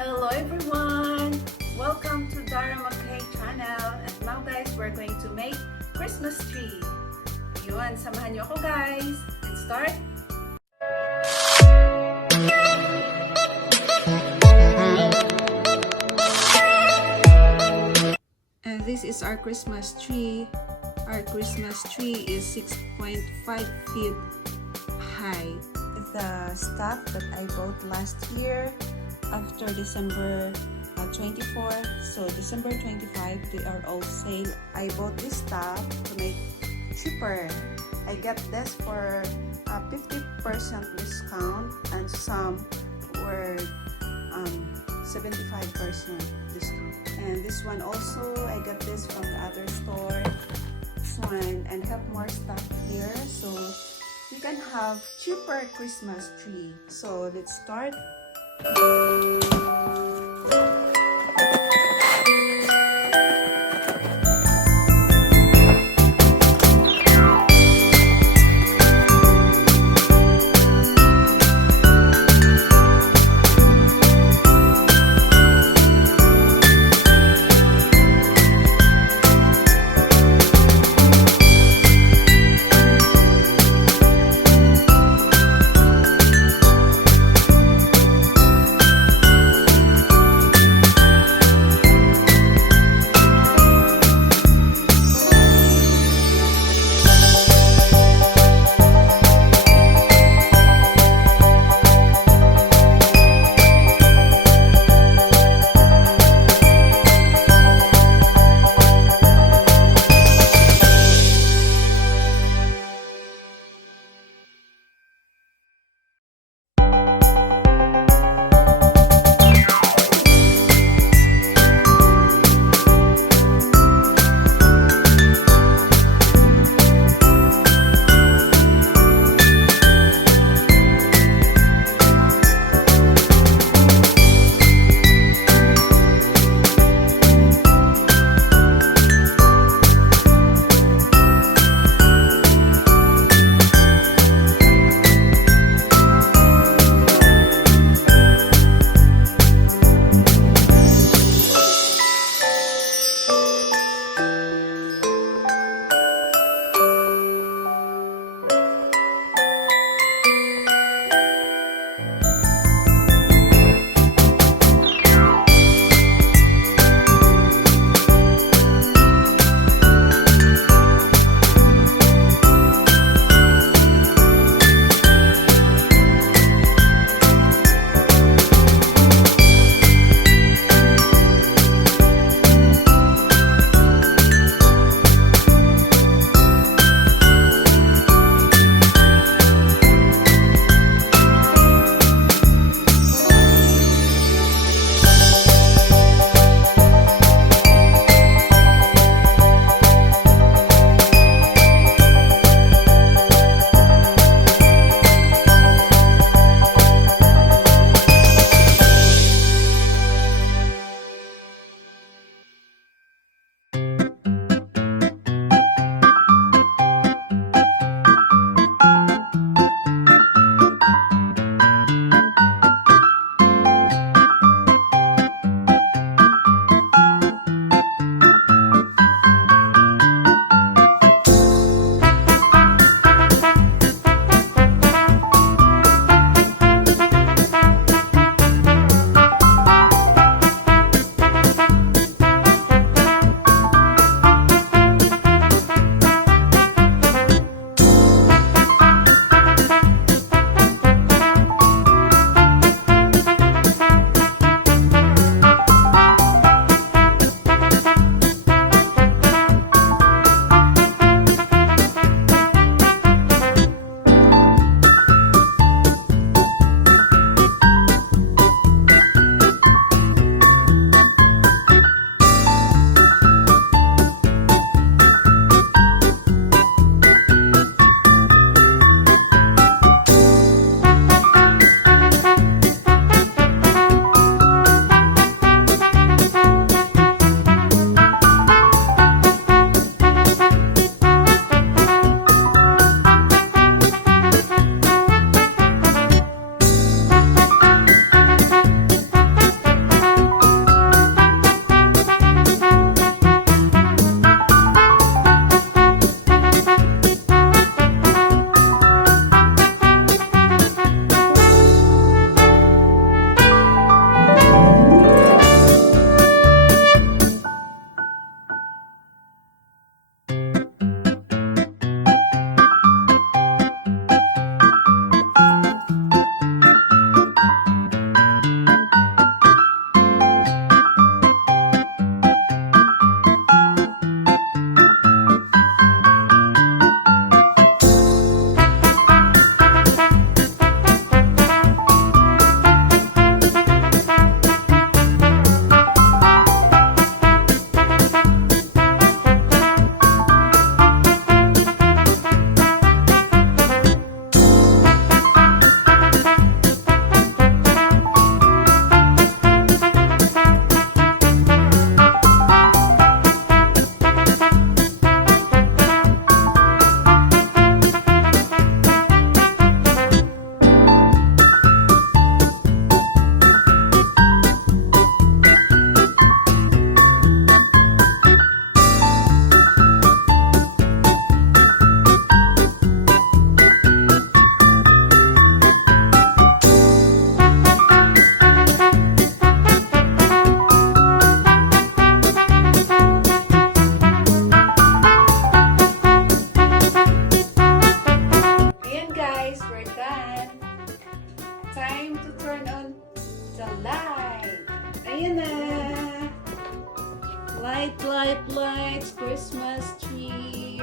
Hello everyone! Welcome to Darrah Mckay channel. And now guys, we're going to make Christmas tree. Yun, samahan nyo ako guys. Let's start! And this is our Christmas tree. Our Christmas tree is 6.5 feet high. The stuff that I bought last year after December 24, so December 25 they are all sale. I bought this stuff to make cheaper. I got this for 50% discount and some were 75% discount. And this one also, I got this from the other store. This one, and have more stuff here, so you can have cheaper Christmas tree. So let's start. Ayan na! Light, light, lights! Christmas tree!